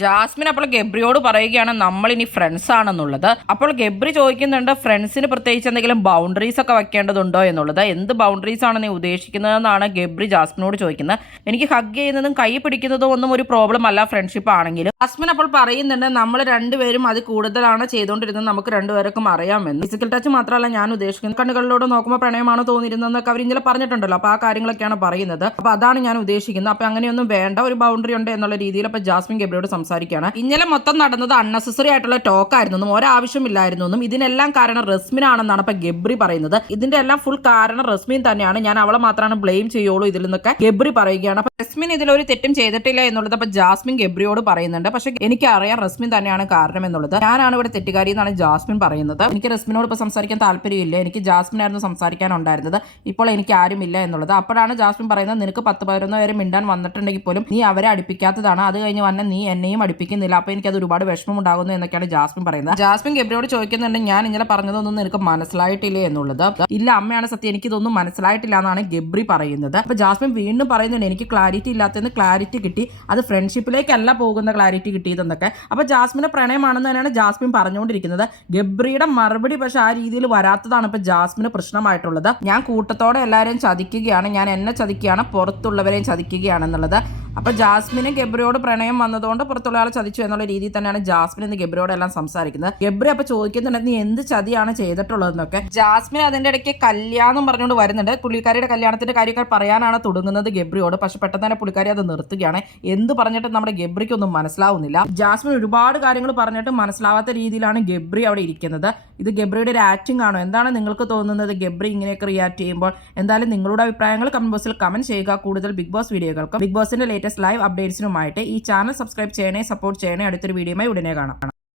Jasmine അപ്പോൾ ഗബ്രിയോട് പറയുകയാണ് നമ്മൾ ഇനി ഫ്രണ്ട്സ് ആണെന്നുള്ളത്. അപ്പോൾ ഗബ്രി ചോദിക്കുന്നുണ്ട് ഫ്രണ്ട്സിന് പ്രത്യേകിച്ച് എന്തെങ്കിലും ബൗണ്ടറീസ് ഒക്കെ വെക്കേണ്ടതുണ്ടോ എന്നുള്ളത്. എന്ത് ബൗണ്ടറീസ് ആണ് നീ ഉദ്ദേശിക്കുന്നതെന്നാണ് ഗബ്രി ജാസ്മിനോട് ചോദിക്കുന്നത്. എനിക്ക് ഹഗ് ചെയ്യുന്നതും കൈ പിടിക്കുന്നതും ഒന്നും ഒരു പ്രോബ്ലം അല്ല ഫ്രണ്ട്ഷിപ്പ് ആണെങ്കിലും. ജാസ്മിൻ അപ്പോൾ പറയുന്നുണ്ട് നമ്മൾ രണ്ടുപേരും അത് കൂടുതലാണ് ചെയ്തുകൊണ്ടിരുന്നത്, നമുക്ക് രണ്ടുപേർക്കും അറിയാമെന്ന്. ഫിസിക്കൽ ടച്ച് മാത്രമല്ല ഞാൻ ഉദ്ദേശിക്കുന്നത്, കണ്ണുകളിലൂടെ നോക്കുമ്പോൾ പ്രണയമാണോ തോന്നിയിരുന്നതെന്നൊക്കെ അവർ ഇന്നലെ പറഞ്ഞിട്ടുണ്ടല്ലോ. അപ്പോൾ ആ കാര്യങ്ങളൊക്കെയാണ് പറയുന്നത്. അപ്പോൾ അതാണ് ഞാൻ ഉദ്ദേശിക്കുന്നത്. അപ്പോൾ അങ്ങനെയൊന്നും വേണ്ട, ഒരു ബൗണ്ടറി ഉണ്ട് എന്നുള്ള രീതിയിൽ അപ്പോൾ ജാസ്മിൻ ഗബ്രിയോട് സംസാരിക്കുകയാണ്. ഇന്നലെ മൊത്തം നടന്നത് അൺനെസസറി ആയിട്ടുള്ള ടോക്ക് ആയിരുന്നു, ഒരാവശ്യമില്ലായിരുന്നു. ഇതിനെല്ലാം കാരണം റസ്മിൻ ആണെന്നാണ് ഇപ്പൊ ഗബ്രി പറയുന്നത്. ഇതിന്റെ എല്ലാം ഫുൾ കാരണം റസ്മിൻ തന്നെയാണ്, ഞാൻ അവളെ മാത്രമാണ് ബ്ലെയിം ചെയ്യുള്ളൂ ഇതിൽ നിന്നൊക്കെ ഗബ്രി പറയുകയാണ്. അപ്പൊ റസ്മിൻ ഇതിലൊരു തെറ്റും ചെയ്തിട്ടില്ല എന്നുള്ളത് അപ്പൊ ജാസ്മിൻ ഗബ്രിയോട് പറയുന്നുണ്ട്. പക്ഷെ എനിക്കറിയാം റസ്മിൻ തന്നെയാണ് കാരണം എന്നുള്ളത്. ഞാനാണ് ഇവിടെ തെറ്റുകാരി എന്നാണ് ജാസ്മിൻ പറയുന്നത്. എനിക്ക് റസ്മിനോട് ഇപ്പൊ സംസാരിക്കാൻ താല്പര്യമില്ല, എനിക്ക് ജാസ്മിൻ ആയിരുന്നു സംസാരിക്കാനുണ്ടായിരുന്നത്, ഇപ്പോൾ എനിക്ക് ആരുമില്ല എന്നുള്ളത്. അപ്പോഴാണ് ജാസ്മിൻ പറയുന്നത് നിനക്ക് 10-11 പേര് മിണ്ടാൻ വന്നിട്ടുണ്ടെങ്കിൽ പോലും നീ അവരെ അടുപ്പിക്കാത്തതാണ്, അത് കഴിഞ്ഞ് വന്ന നീ എന്നെയും അടുപ്പിക്കുന്നില്ല, അപ്പൊ എനിക്ക് അത് ഒരുപാട് വിഷമം ഉണ്ടാകുന്നു എന്നൊക്കെയാണ് ജാസ്മിൻ പറയുന്നത്. ജാസ്മിൻ ഗബ്രിയോട് ചോദിക്കുന്നുണ്ട് ഞാൻ ഇന്നലെ പറഞ്ഞതൊന്നും നിനക്ക് മനസ്സിലായിട്ടില്ലേ എന്നുള്ളത്. ഇല്ല അമ്മയാണ് സത്യം, എനിക്കിതൊന്നും മനസ്സിലായിട്ടില്ല എന്നാണ് ഗബ്രി പറയുന്നത്. അപ്പൊ ജാസ്മിൻ വീണ്ടും പറയുന്നുണ്ട് എനിക്ക് ക്ലാരിറ്റി ഇല്ലാത്തതിന് ക്ലാരിറ്റി കിട്ടി, അത് ഫ്രണ്ട്ഷിപ്പിലേക്കല്ല പോകുന്ന ക്ലാരിറ്റി കിട്ടിയതെന്നൊക്കെ. അപ്പൊ ജാസ്മിന്റെ പ്രണയമാണെന്ന് തന്നെയാണ് ജാസ്മിൻ പറഞ്ഞുകൊണ്ടിരിക്കുന്നത്. ഗബ്രിയുടെ മറുപടി പക്ഷെ ആ രീതിയിൽ വരാത്തതാണ് ഇപ്പൊ ജാസ്മിന് പ്രശ്നമായിട്ടുള്ളത്. ഞാൻ കൂട്ടത്തോടെ എല്ലാവരെയും ചതിക്കുകയാണ്, ഞാൻ എന്നെ ചതിക്കുകയാണ്, പുറത്തുള്ളവരെയും ചതിക്കുകയാണെന്നുള്ളത്. അപ്പൊ ജാസ്മിന് ഗബ്രിയോട് പ്രണയം വന്നതുകൊണ്ട് പുറത്തുള്ള ആളെ ചതിച്ചു എന്നുള്ള രീതിയിൽ തന്നെയാണ് ജാസ്മിൻ ഇന്ന് ഗബ്രിയോട് എല്ലാം സംസാരിക്കുന്നത്. ഗബ്രി അപ്പൊ ചോദിക്കുന്നുണ്ട് നീ എന്ത് ചതിയാണ് ചെയ്തിട്ടുള്ളതെന്നൊക്കെ. ജാസ്മിൻ അതിന്റെ ഇടയ്ക്ക് കല്യാണം പറഞ്ഞുകൊണ്ട് വരുന്നുണ്ട്. പുള്ളിക്കാരിയുടെ കല്യാണത്തിന്റെ കാര്യമൊക്കെ പറയാനാണ് തുടങ്ങുന്നത് ഗബ്രിയോട്. പക്ഷെ പെട്ടെന്ന് തന്നെ പുള്ളിക്കാരി അത് നിർത്തുകയാണ്. എന്ത് പറഞ്ഞിട്ട് നമ്മുടെ ഗബ്രിക്ക് ഒന്നും മനസ്സിലാവുന്നില്ല. ജാസ്മിൻ ഒരുപാട് കാര്യങ്ങൾ പറഞ്ഞിട്ട് മനസ്സിലാവാത്ത രീതിയിലാണ് ഗബ്രി അവിടെ ഇരിക്കുന്നത്. ഇത് ഗബ്രിയുടെ ഒരു ആക്ടിംഗ് ആണോ? എന്താണ് നിങ്ങൾക്ക് തോന്നുന്നത് ഗബ്രി ഇങ്ങനെയൊക്കെ റിയാക്ട് ചെയ്യുമ്പോൾ? എന്തായാലും നിങ്ങളുടെ അഭിപ്രായങ്ങൾ കമന്റ് ബോക്സിൽ കമന്റ് ചെയ്യുക. കൂടുതൽ ബിഗ് ബോസ് വീഡിയോകൾക്കും ബിഗ് ബോസിന്റെ ലേറ്റസ്റ്റ് ലൈവ് അപ്ഡേറ്റ്സിനുമായിട്ട് ഈ ചാനൽ സബ്സ്ക്രൈബ് ചെയ്യണേ, സപ്പോർട്ട് ചെയ്യണേ. അടുത്തൊരു വീഡിയോയുമായി ഉടനെ കാണാം.